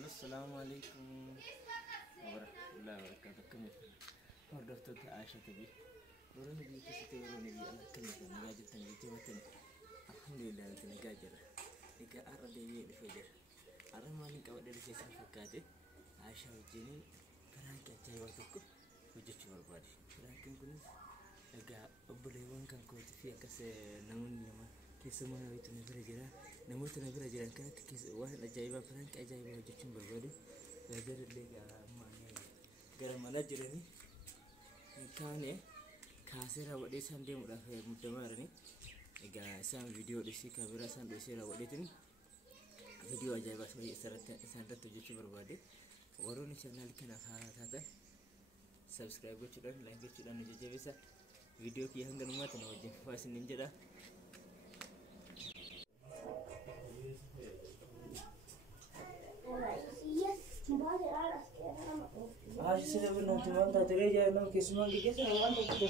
Assalamualaikum warahmatullahi wabarakatuh. Hordoftoota Aishaa TV. Warra nabii keessatti warra nabii Allah kamiif nagaa jirtan jajjabeetan. Alhamdulillah wanti nagaa jira. Egaa har'a deebi'ee dhufee jira. Har'a maaliin qabadhee dhufee san fakkaate Aishaa wajjiniin firaankii ajaa'ibaa tokko hojjechuu barbaade. Firaankiin kunis egaa obboleewwan kan kootii fi akkas namoonni lama keessumaa namoota na bira jira. Namoota na bira jiran kanatti waan ajaa'ibaa firaankii ajaa'ibaa hojjechuun barbaade. Gargaarallee gara mana jiranii kaane kaasee raawwadhee isaan deemuudhaaf muddamaa jiranii. Egaa isaan viidiyoo dhisii kaameraa isaan dhisee raawwadheetiin viidiyoo ajaa'ibaa isaan irratti hojjechuu barbaade. Warroonni chaanaal kanaaf haaraa taatan subscribe gochuudhaan like gochuudhaan nu jajjabeessaa. Viidiyoo kiyya hanga dhumaatti na wajjin faasiniin jedha. Sudah benar teman tak terjadi nak kesemua kita sama tu.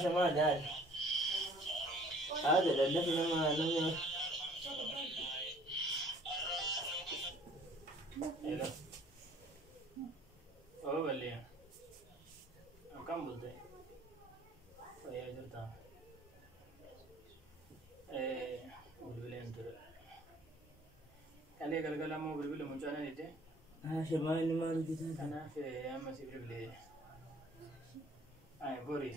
Sama ada. Ada dan nama namanya. Hello. Oh boleh. Kamu boleh. Saya jumpa. Kali galgala mau berbila muncul itu. Siapa ini malu kita? Karena saya masih berbila. Boris.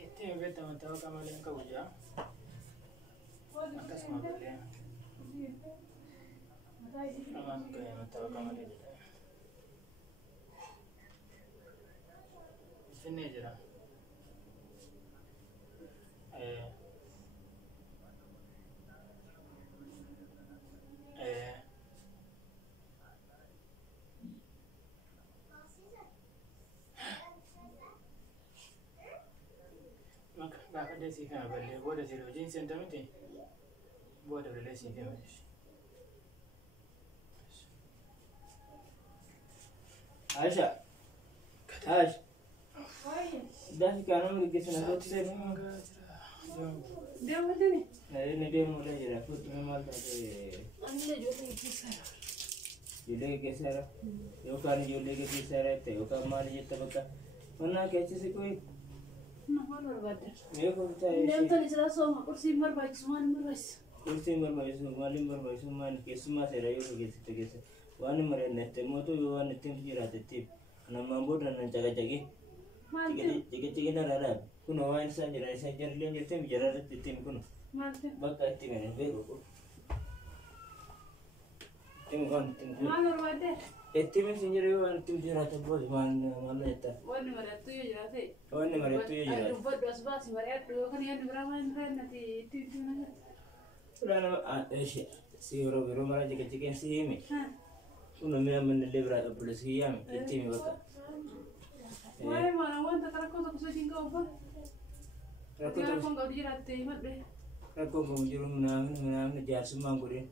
Itu yang kita tahu kamu yang kau ujar. Atas mobilnya. Aman kayak tahu kamu ini. Sini aja. Maka ada sih kan balik, buat ada sih sentam itu, buat ada relasi kan. Aisyah, Aisyah. Dah sekarang lagi sana tu saya dia mana ni? Ini dia mulai jadi aku tu memang tak ada. Anda juga kisah. Juga kisah. Yokan juga kisah itu. Yokan malu je tak mana kecil sekoi. Nama berbeda. Yo kau cakap. Dia tu ni jelas sama. Kursi berbaik semua berbaik. Kursi berbaik semua, malim berbaik semua. Kesuma saya yo kisah. Wani mereka temu tu wani temu jirat tip. Nama bodoh dan jaga-jaga. Jika nara kuno wain saja dari saja lian jadi bicara tim kuno. Bakal tim ini baru. Tim kan tim. Mana berada? Tim sendiri wan tim jirat boleh mana itu. Wan mereka tu jirat. Wan mereka tu jirat. Dua dos bas mereka tu kan yang berapa nanti tim mana? Sudah si orang mereka jika si ini. Kuno memang lebih boleh siam tim bakal. Wah, mana wanita kalau kau tak suka apa? Kalau kau dirat mat deh. Kalau kau jurum menang jar semua gurih.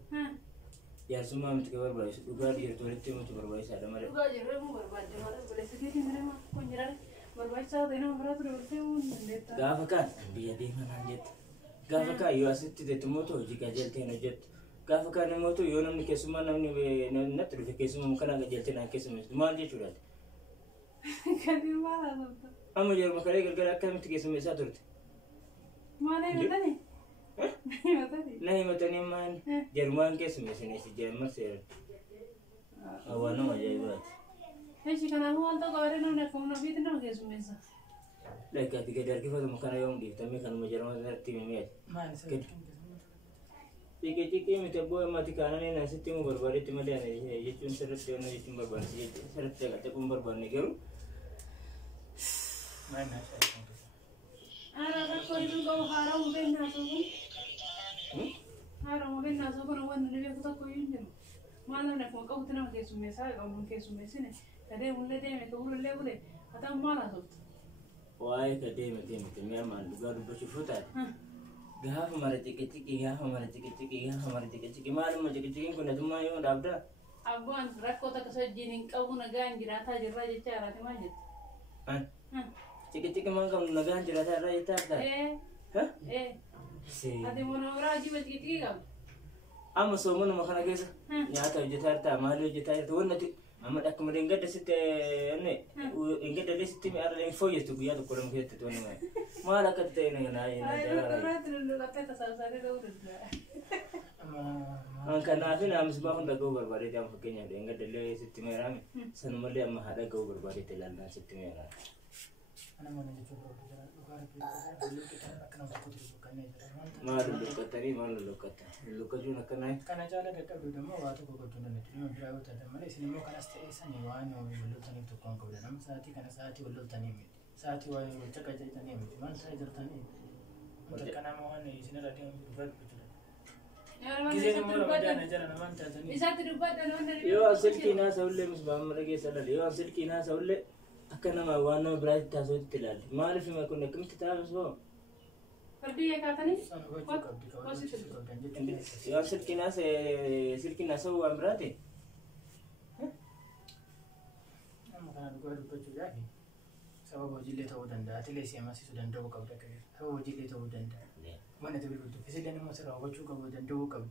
Jar semua mesti berbaik. Ugar dia tu itu mesti berbaik ada mereka. Ugar dia mau berbaik. Boleh sedikit mereka kau jiran berbaik sahaja ini mereka berbaik. Gak kan? Dia di mana jet? Gak kan? Yo asyik tidak moto jika jet tiada jet. Gak kan moto yo namni kesuma namni nak terus kesuma bukan agak jet nak kesuma. Mana dia sudah? Kali mana tu? Amo jauh makanya gara-gara kami tiga semua satu tu. Mana yang tadi? Nahi matani man. Jerman ke semua sini si Jerman ser. Awan nama jauh banget. Si kan aku antar kau ada nona kau nabi itu nama ke semua sa. Lagi tiga dari kita tu makan ayam di, tapi kan mau Jerman ser tim ini. Tiga minta boy mati kanan ni nasi tim berbalik tim ada ni. Jadi cuma seret dia ni tim berbalik. Seret dia kata pun berbalik ni Mana saya? Ada kau itu kau haram mungkin nasukan? Haram mungkin nasukan orang ni dia kata kau ini. Mana nak kau tu nak kesumeh saya kau mungkin kesumeh sini. Kadang mulai dia mereka urut boleh. Kata mana tu? Wah, kadang macam memang juga bersih futat. Gak hafal mara ciki-ciki, gak hafal mara ciki-ciki, gak hafal mara ciki-ciki. Malu mara ciki-ciki kau nak cuma yang dah Abang rakko tak kesojinin kau nagaan jirata jirra jecara ti majid. Cik mang nagaan jirata rajita ta. Hah? Si. Ade mono raji beti kam. Amma so mono makana gesa. Nyata jetarta malu jetarta wonnati amma dak merenga de sitte ne inga de sitte mi arale foye to biya to kolam kete to ne mala katte ne na ina dara lu kapeta sare do kana fina misbah da go barbare jam fakenya de inga de sitte mi rami san malle amma hada go barbare te lalla sitte mi rami ana mana je to dara malu lokata lokaju kana jala da kadu da mawa to go to ne timo bira uta da male sinimo kana ste sani wano wallo tani to kon ko da nam saati kana saati wallo tani mi saati wa chaka jai tani mi man sai jar tani kana mo hani sinara de brat kise mo da na jara na man ta tani isati rubada no ne yo silki na sawle misbah marage salal yo silki na sawle akana ma wano brat ta so tilal malif ma kunna kum kitab so Perdi ya katanya? Ya silkina so amrate. Amma kana dugo dugo jugaki. Sababu jille to danda atile sema sisu danda ko kabda kare. Sababu jille to danda. Mana to bilbil. Fisile ne masara ko chuka ko danda ko kabdi.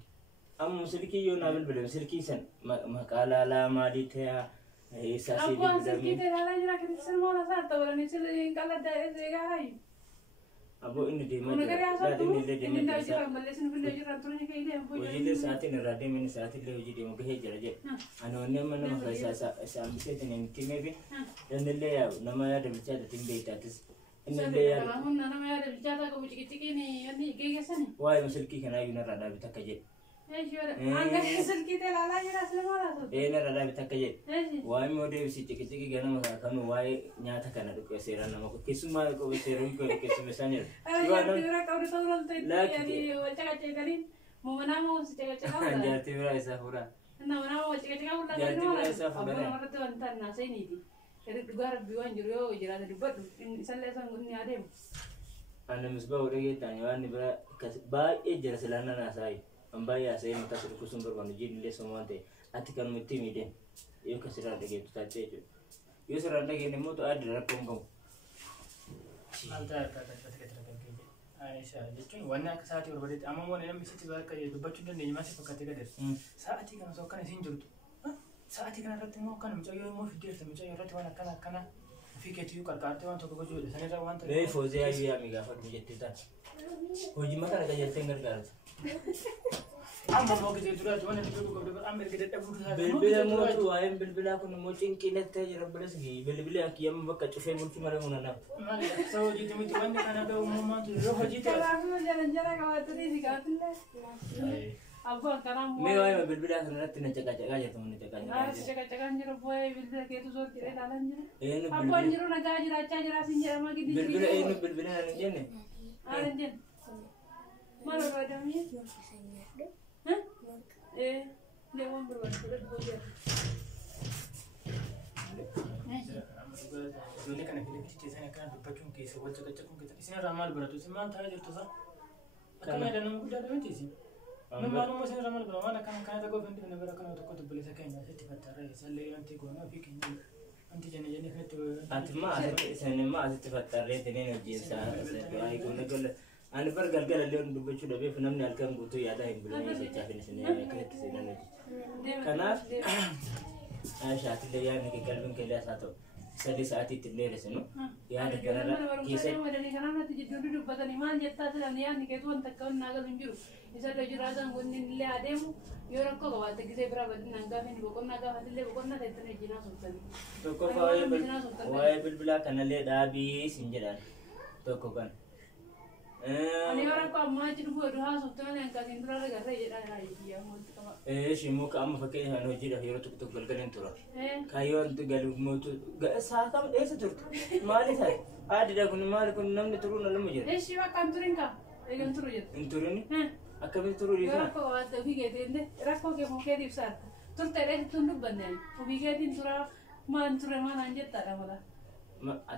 Amma silki yo na bilbil silki san makala la mali ta isa silki. Abbo silki te la jira ke sen mola sa to wala ni silki kala da e ga hay. Abo ini di mana? Jadi ini di mana? Uji saat ini rada ini saat ini uji di muka hijau aja. Anu ni mana masa sampai itu ni timnya bi. Dan ni ya nama ada bicara tim beta tu. Ini dia. Nama ada bicara kau cik ni ni gaya sana. Wah masalki kena guna rada bita kaje. Angkat masalki te lala je rasa mana tu. Ini rada bita kaje. Wah mau dia si cik gana masa kamu wah nyata kana duk seran nama ko kisuma ko seran ko kisuma sanya. Tiura kau di tahun tu jadi cakap tadi mau mana mau cakap apa? Jadi tiura isa hura. Nah mana mau cakap apa? Jadi tiura isa hura. Apa tu antar nasi ni di. Jadi juga biwan juru jira ada dibuat. Insan lesan guni ada. Anda misbah udah kita tanya ni berapa baik jelas selana nasai. Ambaya saya minta suruh kusumber manu jadi le semua te. Atikan muti mide. Yo kasih rada gitu tadi tu. Yo serada gini mau tu ada rapong. Mantap kata kita terkejut. Aisyah, jadi warna saat itu berbeda. Amma mau nenam mesti tiba kerja. Baju dan ni masih pakai tiga des. Saat itu kan sokan sinjur tu. Saat itu kan rata mau kan macam yo mau video tu macam yo rata wana kana. Fikir tu kan kartu wan tu kau jual. Sana tu wan tu. Lei fozi ayu ya miga fat bijat kita. Fozi makan kerja tengger garat. Amma mau kerja tu wan tu kau dapat ambil kerja tak butuh. Bila mau tu ayam bila aku mau cingkilat saja ramai segi. Bila aku yang baca cufai mungkin mana mana. So jadi mesti wan kan ada umum tu. Roh jadi. Kalau aku jalan-jalan kau tu ni dikatakan lah. Abang sekarang mau. Mewah bila aku nanti nak cakap aja teman cakap. Cakap jero boy bila kita tu sorti dalam jero. Abang jero nak gaji raca jelasin jero lagi di. Bila nanti ni. Nanti. Mana ada ni? Hah? Dia mau berbalik boleh. Ini kan kita cerita kan berpacung kisah wajah kacung kita. Sini ramal beratus semua tak ada tu sah. Kami ada nama kuda ada nanti sih. Memang masih ramal berapa mana kan ada kau nanti negara kan untuk kau tu boleh sakainya. Saya tiba tarai. Saya nanti kau nak fikir nanti jenis itu. Atma saya masih tiba tarai. Ini nanti saya saya kau nak kau. Anu pergal-gal leon dubai sudah be fenam ni alkan butuh ya dah yang belum saya cakap ni sini kerja sini nanti. Karena Aisyah tidak yang ni kegalbin kelia satu. Saya saat itu lepas itu, ya ada kerana kisah. Ada ni kerana tu jadi dulu pada ni mana jeta tu ni yang ni ketuan tak kau naga lunjur. Isa lagi rasa gunin le ada mu. Orang kau kawat kisah berapa naga ni bukan naga hati le bukan naga itu ni jinak sultan. Toko kau ya bila kerana le dah habis sinjalan. Toko kan. Ani orang kau macam buat doa sultan yang kau indra le kerana jadi ada dia mu. Simu kamu pakai hanu jadi hero tuk galgalin turun. Kayu tu galu mu tu saham seturut. Mali saya. Ada dah kun mali kun namni turun lalu mujer. Siapa kantorin kah? Egan turun je. Turun ni? Akan turun ni. Orang kau ada fikir ni. Rakko ke muka di besar. Tur terus tunduk bandai. Fikir di turun man turun man anjat tak ada malah.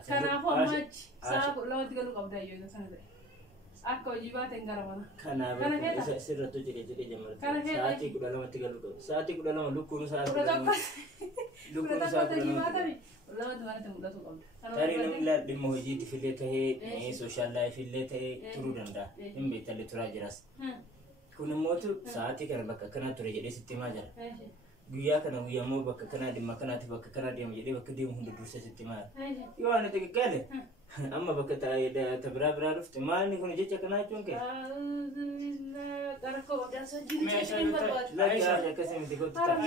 Karena apa match? Saya lawan tiga lu kau dah juga sangat. Aku jiwa tenggar mana? Karena sirra tu jadi jamar. Saati kuda lama 3 luku. Saati kuda lama luku saat. Luku saat. Udah mana temu dah tu. Tari namla di moji di filete he social life filete turu danda. Imbe tali tura jelas. Kuna motu saati kana bakka kana ture jadi sitti majar. Guya kana guya mo bakka kana di makana ti bakka kana di jadi bakka di hundu dursa sitti mar. Yo ana te kale. Amma bakka ta ida tabra bra ruft mal ni kuna jecha kana chunke. Karako dah sajid. Lagi aja kasih mesti kau tak.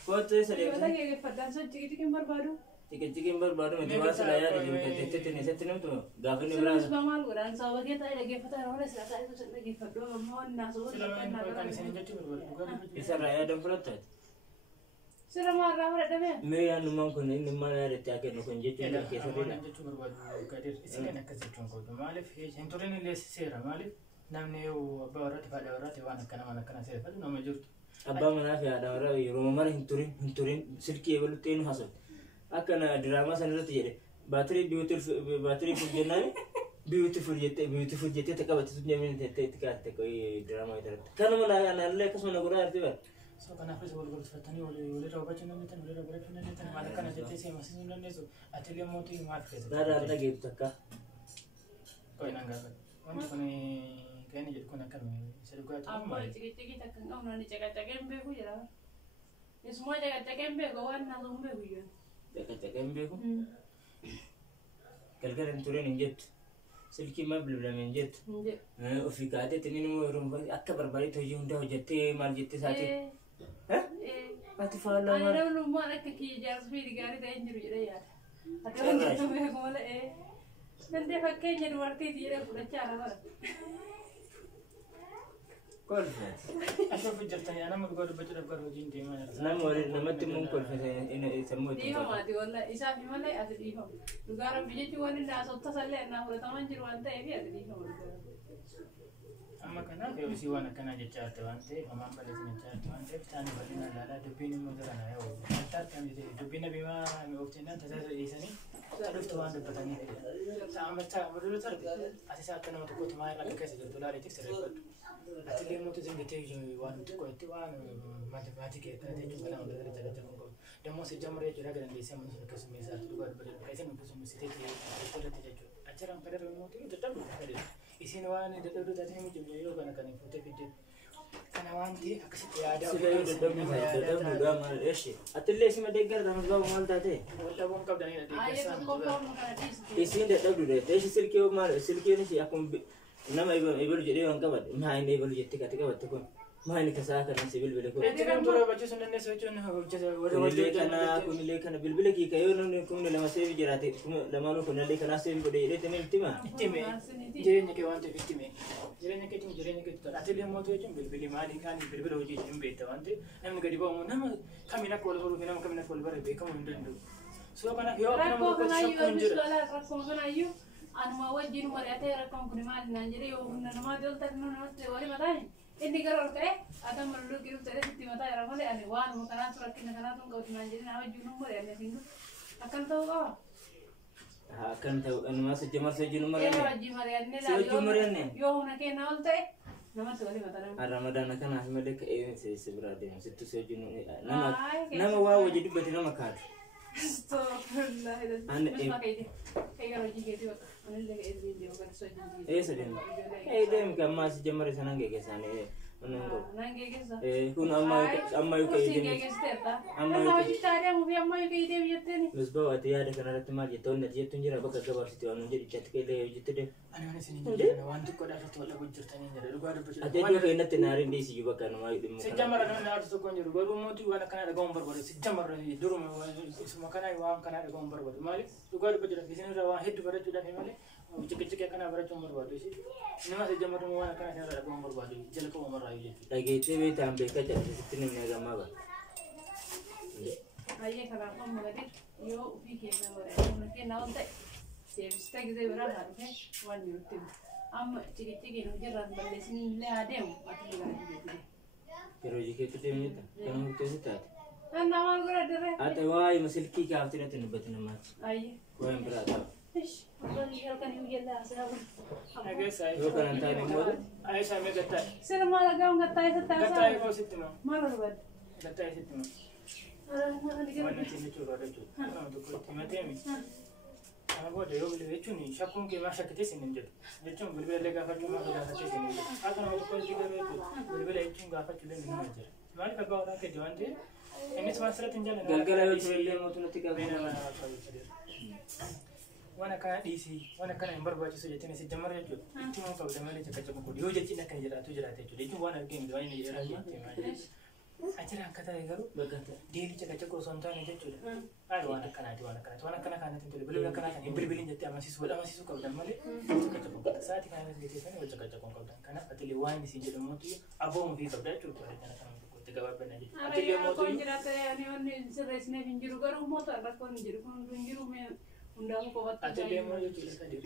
Kau tu sedih. Lagi pada sajid kita baru. Tiket baru macam mana selaya di juga teteh ni tu. Gafin ni berapa? Sebab malu dan sahabat kita lagi foto orang selesai itu lagi foto mohon nasu. Bisa raya dan protes. Selama ramai dah. Mereka numang kau ni numang ada tiada nak kunci tu. Kisah dia. Kadir isikan nak kasih contoh. Malif, henturin ni les sera malif. Namne yo barat pada barat yo anak kana sera. Pada nama jurut. Abang mana ada orang rumah mana henturin silki ewal tenu hasil. Akana drama sana tu jadi. Bateri beautiful jete tak kabat tu nyamin tete koi drama itu. Karena mana anak lekas mana guna arti ber. So kana apa sebab gol fatani oleh roba cina ni tan oleh roba cina ni tan mana kana jete sih masih sudah ni so atelier motu yang maaf kes. Nada ada gitu tak? Koi nangga. Wanti kone kayaknya jadi kona kan seru gua tu. Apa cik tak kau nani cakap embe ku je lah. Ya semua cakap embe kawan nasu embe ku je. Cakap embe ku. Kalau henturin injet. Silki mah belum injet. Ofikade tenin mu rumah akka berbalik tu junda jete mal jete saati. Mati fala. Ada rumah nak kaki jalan sepeda gari dah injur je ya. Ada orang tu meh kau nanti pakai jadi warti dia sudah cara mana. Konfes. Asal fijar tanya, nama bergadu baca dapat rojin di mana? Nama timun konfes ini semua itu. Dia mati wala, isa mana ada di home. Lugaran biji cuma ni dah sotta salle, nah udah taman jiruan teh dia ada di home. Amma kana yo siwana kana je charte wante amma bale sine charte wante tani balina lala dubini modara na yo tar kan je dubina bima mi optina tasa isani tarif to wande patani ta amma ta modulu tar asisa tan mo to ko ma ra ka se dollar tik se record atile mo to zinge te wan to ko te wan mathematique ka te chungala on dare ta ta ko demo se jamre je raga ngi se mo ko se me sa to ko bale ka se mo ko se me se te te te acharam kadar mo to ta ta isin waan dadhabdu taatee mujjumlee yoo kana kan fuutee fidde kana wanti akkasitti yaada Sudah dadhabdu dah mal eshi. Atille sima deeggar damas babu mal taate. walla boon qabdanii Ayah kau mau makan di Isin dadhabdu deh. Eshi silki mal silki ni si aku nama ibu jadi orang kabat. Main ibu jadi kabat tu pun. Main kesah kan sibil bila ko. Etikan tura baca sunan ne sochon kunile kana bilbile ki kayo non kumne lama sevi jirate lama no kunile kana sevi ko de tene tima. itime jirenya ke wante vitime jirenya ke tu atile mo to chum bilbili mali kan bilbil hoji imbe ta wante nam gadi ba mo nam kamina ko lo nam kamina ko bare be kam ndandu so kana yo kana mo ko sakon jira rakko kana ayu anu mau wajin mariate rakko kuni mal nanjere yo nama dol tak no te wali matai ini kalau kayak ada melulu kirim tadi di mata ya ramai ane wan makanan surat kena kena tuh kau nanjiri nama junum ane singgu akan tahu kau Akan tahu anu masa jemar seju nomor ya ini. wajib marianne lah Seju nomor ini. yo nak kena olte nama tuh kali mata nama Ramadan kan ahmad ke ini seberade situ seju nama wow jadi berarti nama kad. Astagfirullah itu mas pakai dia kayak kalau jika itu ane lagi itu dia bukan soju Sedang. Dem kan masih jemar sana gak sana menunggu. nange kesa Kun amma yuk kayak kursi ini. kayak steta Amma amma yuk. wajib tadi yang mungkin amma yuk kayak dia biar ni Terus bawa dia ada kena ratu maju tahun nanti itu njira bakal kabar situ anu jadi cat kele gitu deh. ana sini jira wantu ko da to la gujir tani jira ruga da baca Ada juga kena tenarin di sini bakal nama itu. sejamara na arto ko njira baru mo tu wana kana da gombar bare sejamara duru mo isma kana wa kana da gombar bare mali ruga da baca bisini rawa head bare tu da mali cek kana bare gombar bare sih nama sejamara mo wana kana da gombar bare jela ko mo rayu Lagi itu kita ambil kaca di situ nih mega maba. Ayah kalau aku mau ngadir, yo pikir nama mungkin nanti saya gitu berapa, oke, 1 euro tim. Am ciri-ciri nu jalan balik sini le ada mu, atau juga gitu. Pero jika itu dia minta, kan itu itu. Nama aku ada deh. Atau wah, masih kiki kau tidak tahu betul nama. Ayah. Kau yang berada. Ish, abang ni kan yung yela sa abang. Agak Yo kan antara ni mo. Ay sa may gatay. Sila malaga ang gatay sa tasa. Gatay ko sitti mo. Malarbad. Gatay sitti mo. Arang mga di Wannan ka. tin to rada to. Ana to ko timatemi. Ana gode yo bile chuni shakun ke ma shakete sinin je. Je chun bile le ga fatu ma ga fatu sinin je. Aka na ko ji ga to. Bile chun ga fatu le ni ma je. Mal ka ba ora ke jawante. Ini semua surat tinjauan. Galgala yo chille mo tu natika. Wana kana disi, wana kana embar baca saja tene si jamar ya jod. Itu mau kau jamar ya cakap cakap kau. Yo jadi nak kerja tu jadi tu. Itu wana game tu wana jadi lagi. Acara kata ya garu. Berkata. Dia cakap cakap sontan ya jod. Aduh wana kana tu. Belum kana kan. Beli jadi masih suka dan male. Cakap cakap saat ini kana jadi sana cakap cakap kau dan kana ateli wine di sini jadi mau tu. Abo mau fikir dah tu. Tiga benar aja. Ateli mau tu. Kau jadi ada ni seresnya hinjiru garu motor. Kau hinjiru me. Undang ko wat Atelier mo yung tulis ka dito.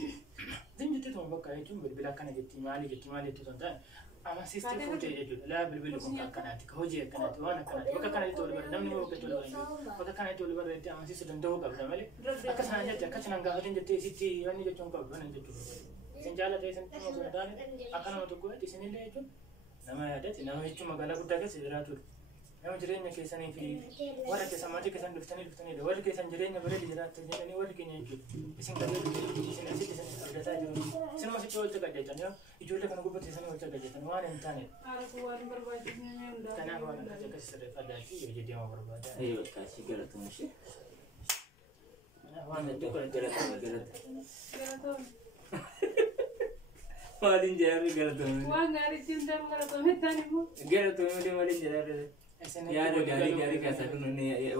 Din dito tong bakay yung bilbil kana jeti mali to sonta. Ama sister ko te jud. La bilbil ko kana ti ko je kana ti wana kana. Baka kana to libar namni mo ke to libar. Baka kana to libar te ama sister ndo ka ba mali. Aka sana jeti aka sana ga hadin jeti siti yani je chonka ba nan jeti. Senjala te sen mo so dane. Aka na to ko ti senile jud. Nama ada ti nama itu magala gudda ke sidra tu. Nama jirenya kesan fi wala kesan mati kesan duftani da wala kesan jirenya bare dijara ta jirani wala kenya ju kesan ka kesan asi kesan abdata jiru sen ma sicho ta gadeta no ijule kan gubati sen wala gadeta no wana internet Ara ko wan berbaju unda. kana ko wana ta kesere pada ki yo jadi ma berbada Ayo kasih gala tu mushe. wana Itu kan gala tu. Gara to. Malin jari gala tu. Wa ngari cinta gara to metani mo. Gala tu mudi malin jari. Yaada gari keessa kun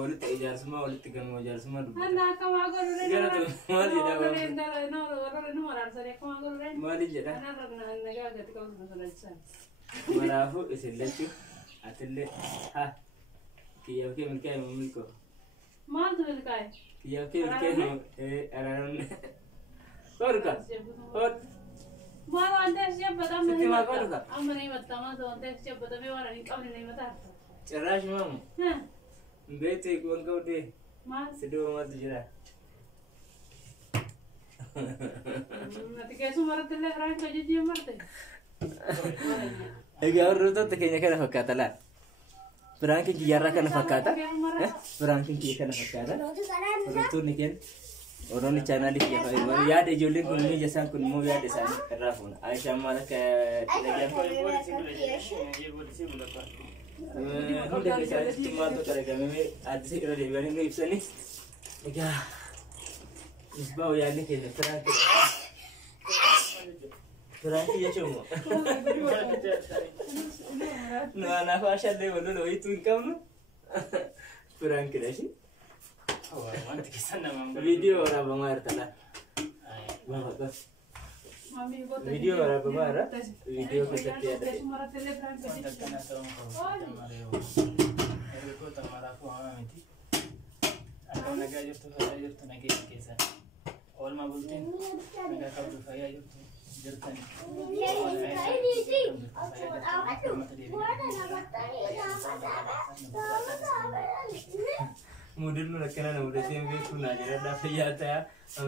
walitti ijaarsuma walitti galma ijaarsuma dubbi. Anna kama golu re. Gara tu maal jedha Golu re ndara no golu re no marar sare kama golu re. maali jedha Anna naga gati kau sana sana. maraafu isin lachuu atillee ha kiyyaaf kee milkaa'e mamilko Maal tu bilkai? kiyyaaf kee milkaa'e araaronni korka kor Maal ante siapa tamu? Sitti maa korka Amma ni matama tu ante siapa tamu orang ni kau ni mata. carraash maamu Hah? mbeete kuwan qabdee Maal? sidoo maaltu jira Nanti kesu marat le orang kau jadi marte. egaa warrootota keenya kana fakkaata laa firaankiin kiyyaarraa kana fakkaata firaankiin kiyya kana fakkaata warrootonni keenya Orang ni channel dia apa? Ya ada jualin kun ni jasa kun mau ya ada sana kerafun. Aisyah malah ke tidak udah kita cuma tu cara kami ada sih kalau dia bilang ni bisa ni. Ya, isbau ya ni kena terang dia cuma. Nah, nak asal dia boleh itu income. Terang kira sih. Video orang bangar tala. Video orang bangar. Video kita tiada. Mudir lu nak kena mudir sampai pun aja dah fayata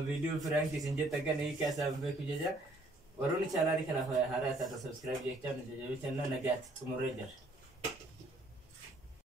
video Frank senjata kan ini kaya sampai kujaja baru ni channel ni kena harus subscribe je channel je channel nak get tomorrow